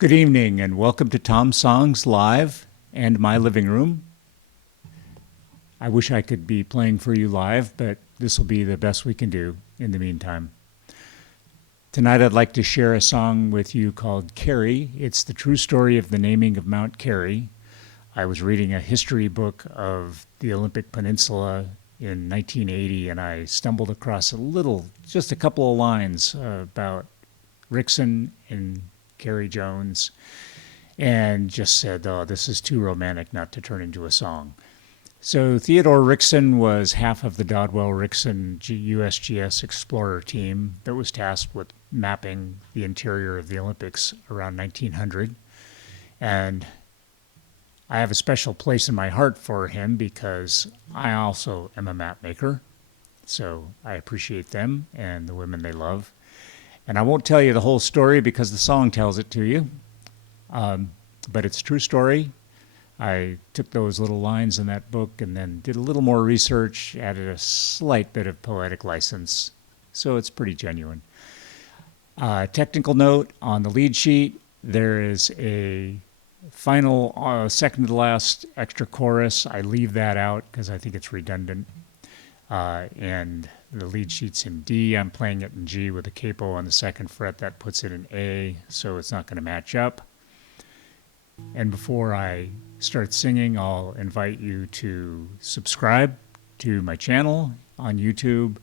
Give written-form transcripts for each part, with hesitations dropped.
Good evening and welcome to Tom Songs Live and My Living Room. I wish I could be playing for you live, but this will be the best we can do in the meantime. Tonight I'd like to share a song with you called Carrie. It's the true story of the naming of Mount Carrie. I was reading a history book of the Olympic Peninsula in 1980 and I stumbled across just a couple of lines about Rickson and Carrie Jones, and just said, oh, this is too romantic not to turn into a song. So Theodore Rickson was half of the Dodwell-Rickson USGS Explorer team that was tasked with mapping the interior of the Olympics around 1900. And I have a special place in my heart for him because I also am a map maker. So I appreciate them and the women they love. And I won't tell you the whole story because the song tells it to you, but it's a true story. I took those little lines in that book and then did a little more research, added a slight bit of poetic license, so it's pretty genuine. Technical note, on the lead sheet, there is a final second to last extra chorus. I leave that out because I think it's redundant. And the lead sheet's in D. I'm playing it in G with a capo on the second fret. That puts it in A, so it's not going to match up. And before I start singing, I'll invite you to subscribe to my channel on YouTube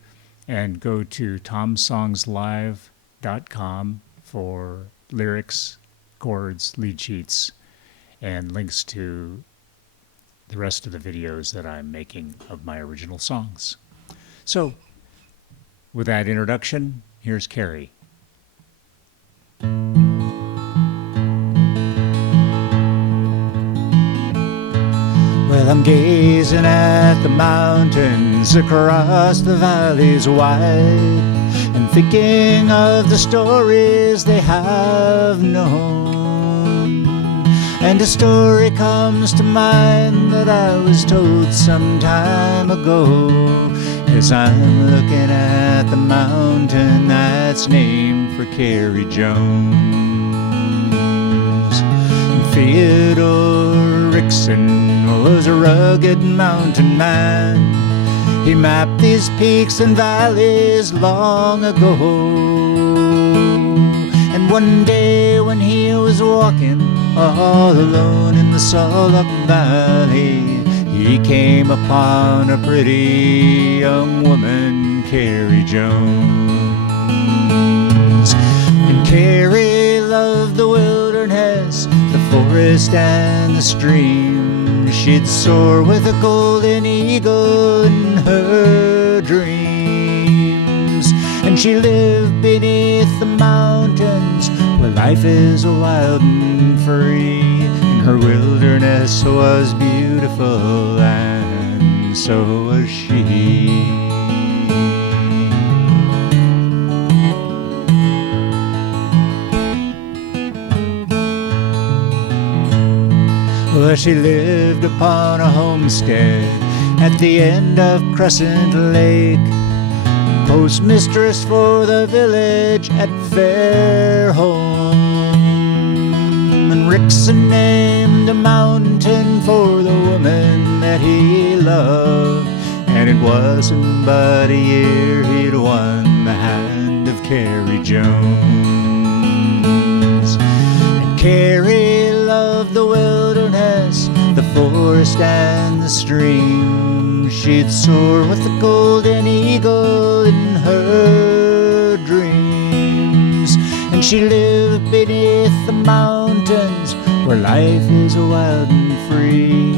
and go to tomsongslive.com for lyrics, chords, lead sheets, and links to the rest of the videos that I'm making of my original songs. So, with that introduction, here's Carrie. Well, I'm gazing at the mountains across the valleys wide and thinking of the stories they have known. And a story comes to mind that I was told some time ago, as I'm looking at the mountain that's named for Carrie Jones. Theodore Rickson was a rugged mountain man. He mapped these peaks and valleys long ago. And one day when he was walking all alone in the Salak Valley, he came upon a pretty young woman, Carrie Jones. And Carrie loved the wilderness, the forest and the stream. She'd soar with a golden eagle in her dreams. And she lived beneath the mountains where life is wild and free. And her wilderness was beautiful, and so was she. Well, she lived upon a homestead at the end of Crescent Lake, postmistress for the village at Fairholme. And Rickson named a mountain for the woman that he loved, and it wasn't but a year he'd won the hand of Carrie Jones. And Carrie loved the wilderness, the forest and the stream. She'd soar with the golden eagle in her dreams. And she lived beneath the mountains where life is wild and free.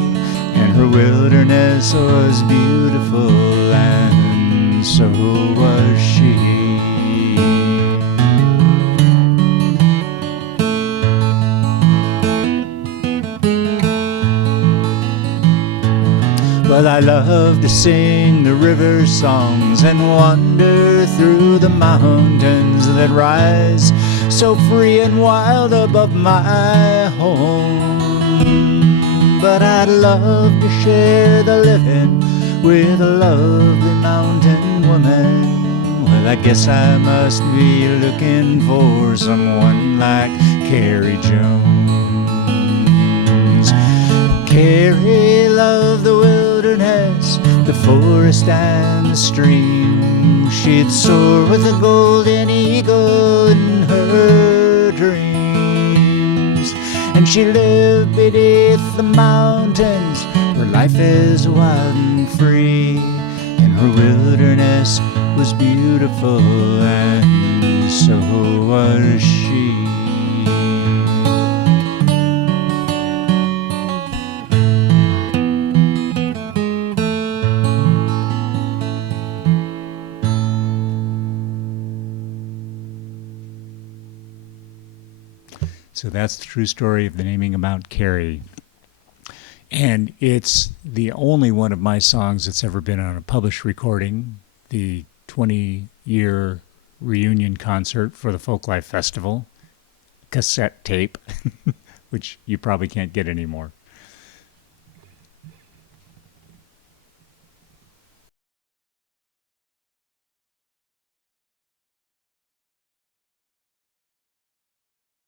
And her wilderness was beautiful, and so was she. Well, I love to sing the river songs and wander through the mountains that rise so free and wild above my home. But I'd love to share the living with a lovely mountain woman. Well, I guess I must be looking for someone like Carrie Jones. Carrie loved the wilderness, the forest and the stream. She'd soar with a golden eagle in her dreams. And she lived beneath the mountains where life is wild and free. And her wilderness was beautiful, and so was she. So that's the true story of the naming of Mount Carrie. And it's the only one of my songs that's ever been on a published recording, the 20-year reunion concert for the Folklife Festival, cassette tape, which you probably can't get anymore.